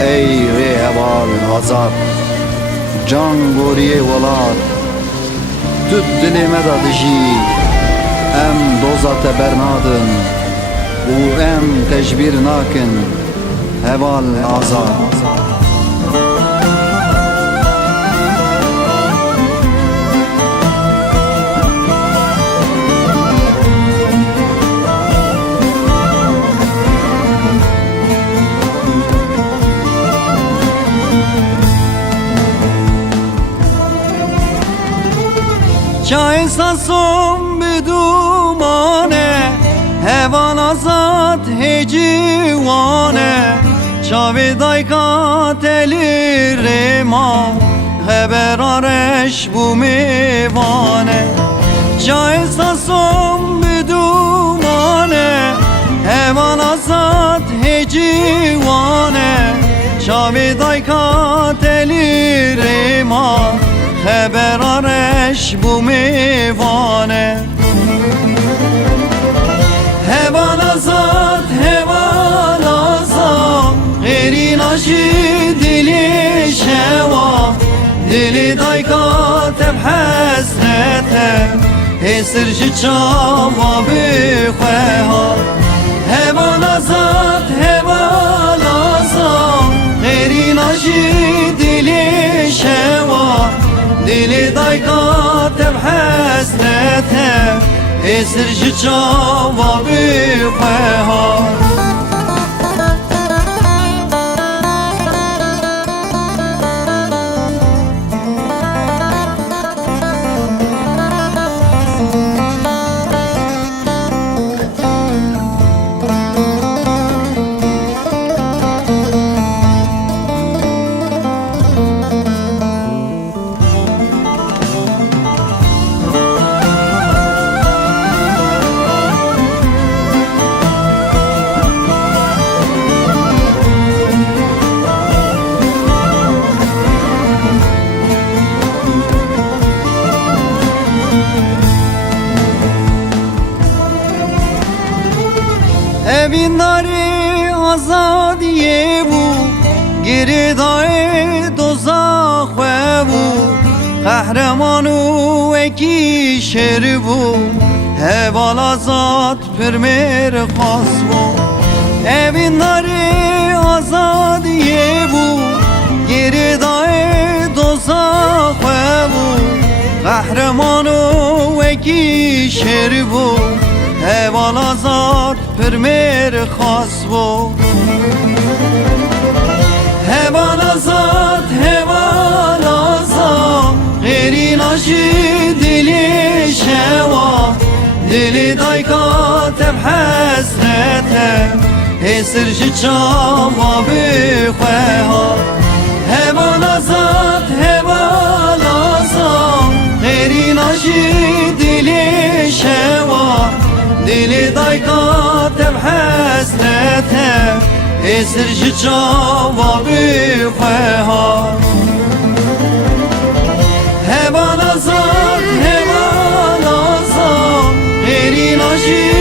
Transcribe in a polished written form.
ey re heval azad can goriye velat tut dilime da dijî em doza te bernadin û em tecbîr nakin heval azad. Çay sasım bedumane hevan azat hecivane çavi daykat elirema haber areş bu mevane. Çay sasım bedumane hevan azat hecivane çavi daykat elirema haber areş bu mevane. Hevan azat, hevan azat Geri naşi dili şeva Dili daykat hep hasrete Hesirci çava bükheha. Hevan azat, hevan azat Geri naşi dili şeva Dili daykat hep hasrete Esirci çava bükheha. Evindari azadiye bu Geridaye dozak ve bu Kahramanu eki şer bu Heval azad pirmer khas bu. Evindari azadiye bu Geridaye dozak ve bu Kahramanu eki şer bu Heval azad pirmer khas bu. Heval azad, heval azad Geri naşi dili şeva Dili daykat hep hasrete Hesirci çava bükheha. Heval azad, heval azad Geri naşi dili şeva Dili daykat hep hasrete Esirci çava bükheha. Heval azad, heval azad Geri naşi